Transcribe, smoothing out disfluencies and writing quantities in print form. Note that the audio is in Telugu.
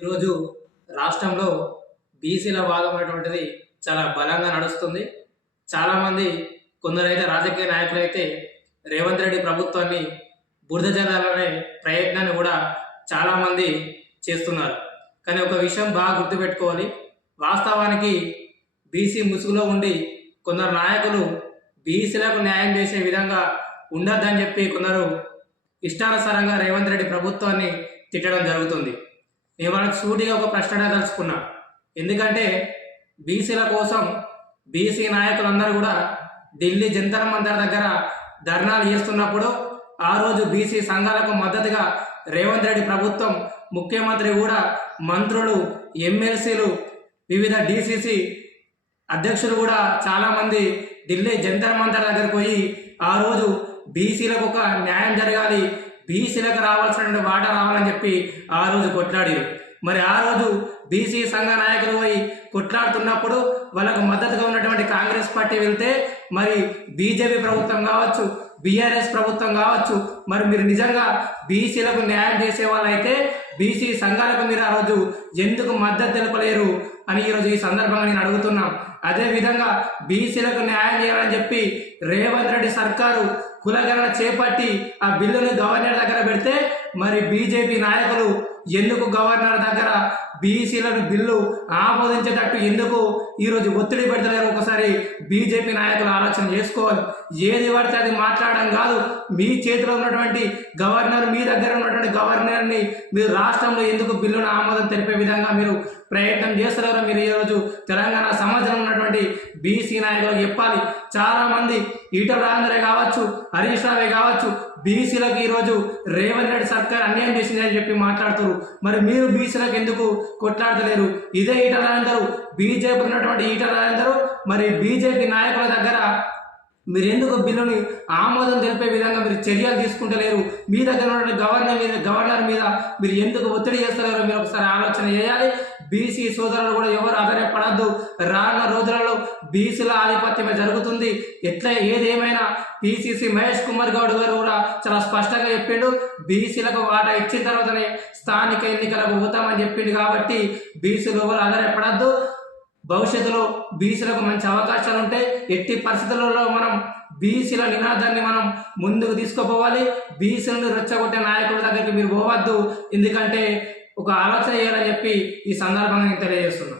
ఈరోజు రాష్ట్రంలో బీసీల వాదం అనేటువంటిది చాలా బలంగా నడుస్తుంది. చాలామంది కొందరైతే రాజకీయ నాయకులైతే రేవంత్ రెడ్డి ప్రభుత్వాన్ని బురద జల్లాలనే ప్రయత్నాన్ని కూడా చాలామంది చేస్తున్నారు. కానీ ఒక విషయం బాగా గుర్తుపెట్టుకోవాలి. వాస్తవానికి బీసీ ముసుగులో ఉండి కొందరు నాయకులు బీసీలకు న్యాయం చేసే విధంగా ఉండద్దని చెప్పి కొందరు ఇష్టానుసారంగా రేవంత్ రెడ్డి ప్రభుత్వాన్ని తిట్టడం జరుగుతుంది. నేను వాళ్ళకి సూటిగా ఒక ప్రశ్న అడగదలుచుకున్నా. ఎందుకంటే బీసీల కోసం బీసీ నాయకులందరూ కూడా ఢిల్లీ జంతర్ మంతర్ దగ్గర ధర్నాలు చేస్తున్నప్పుడు ఆ రోజు బీసీ సంఘాలకు మద్దతుగా రేవంత్ రెడ్డి ప్రభుత్వం, ముఖ్యమంత్రి కూడా, మంత్రులు, ఎమ్మెల్సీలు, వివిధ డీసీసీ అధ్యక్షులు కూడా చాలామంది ఢిల్లీ జంతర్ మంతర్ దగ్గరకు పోయి ఆ రోజు బీసీలకు ఒక న్యాయం జరగాలి, బీసీలకు రావాల్సినటువంటి వాటా రావాలని చెప్పి ఆ రోజు కొట్లాడారు. మరి ఆ రోజు బీసీ సంఘ నాయకులు పోయి కొట్లాడుతున్నప్పుడు వాళ్ళకు మద్దతుగా ఉన్నటువంటి కాంగ్రెస్ పార్టీ వెళ్తే మరి బీజేపీ ప్రభుత్వం కావచ్చు, బీఆర్ఎస్ ప్రభుత్వం కావచ్చు, మరి మీరు నిజంగా బీసీలకు న్యాయం చేసే వాళ్ళైతే బీసీ సంఘాలకు మీరు ఆ రోజు ఎందుకు మద్దతు తెలపలేరు అని ఈరోజు ఈ సందర్భంగా నేను అడుగుతున్నాం. అదేవిధంగా బీసీలకు న్యాయం చేయాలని చెప్పి రేవంత్ రెడ్డి సర్కారు కులగణన చేపట్టి ఆ బిల్లుని గవర్నర్ దగ్గర పెడితే మరి బీజేపీ నాయకులు ఎందుకు గవర్నర్ దగ్గర బీసీలను బిల్లు ఆమోదించేటట్టు ఎందుకు ఈరోజు ఒత్తిడి పెడతలేరు? ఒకసారి బీజేపీ నాయకులు ఆలోచన చేసుకోవాలి. ఏది పడితే అది మాట్లాడడం కాదు. మీ చేతిలో ఉన్నటువంటి గవర్నర్, మీ దగ్గర ఉన్నటువంటి గవర్నర్ని మీరు రాష్ట్రంలో ఎందుకు బిల్లును ఆమోదం తెలిపే విధంగా మీరు ప్రయత్నం చేస్తున్నారో మీరు ఈరోజు తెలంగాణ సమాజంలో ఉన్నటువంటి బీసీ నాయకులు చెప్పాలి. చాలామంది ఈటల రాజేందరే కావచ్చు, హరీష్ రావే కావచ్చు, బీసీలకు ఈరోజు రేవంత్ రెడ్డి సర్కార్ అన్యాయం చేసిందని చెప్పి మాట్లాడుతారు. మరి మీరు బీసీలకు ఎందుకు కొట్లాడలేరు? ఇదే ఈటల రాజేందరు, బీజేపీ ఉన్నటువంటి ఈటల రాజేందరు మరి బీజేపీ నాయకుల దగ్గర మీరు ఎందుకు బిల్లుని ఆమోదం తెలిపే విధంగా మీరు చర్యలు తీసుకుంటలేరు? మీ దగ్గర ఉన్నటువంటి గవర్నర్ మీద మీరు ఎందుకు ఒత్తిడి చేస్తలేరు? మీరు ఒకసారి ఆలోచన చేయాలి. బీసీ సోదరులు కూడా ఎవరు ఆధారపడద్దు. రానున్న రోజులలో బీసీల ఆధిపత్యమే జరుగుతుంది. ఏదేమైనా పిసిసి మహేష్ కుమార్ గౌడ్ గారు కూడా చాలా స్పష్టంగా చెప్పిండు, బీసీలకు వాటా ఇచ్చిన తర్వాతనే స్థానిక ఎన్నికలకు పోతామని చెప్పిండు. కాబట్టి బీసీలు ఎవరు ఆధారపడద్దు. భవిష్యత్తులో బీసీలకు మంచి అవకాశాలు ఉంటాయి. ఎట్టి పరిస్థితులలో మనం బీసీల నినాదాన్ని మనం ముందుకు తీసుకుపోవాలి. బీసీలను రెచ్చగొట్టే నాయకుల దగ్గరికి మీరు పోవద్దు. ఎందుకంటే ఒక ఆలోచన చేయాలని చెప్పి ఈ సందర్భంగా నేను తెలియజేస్తున్నాను.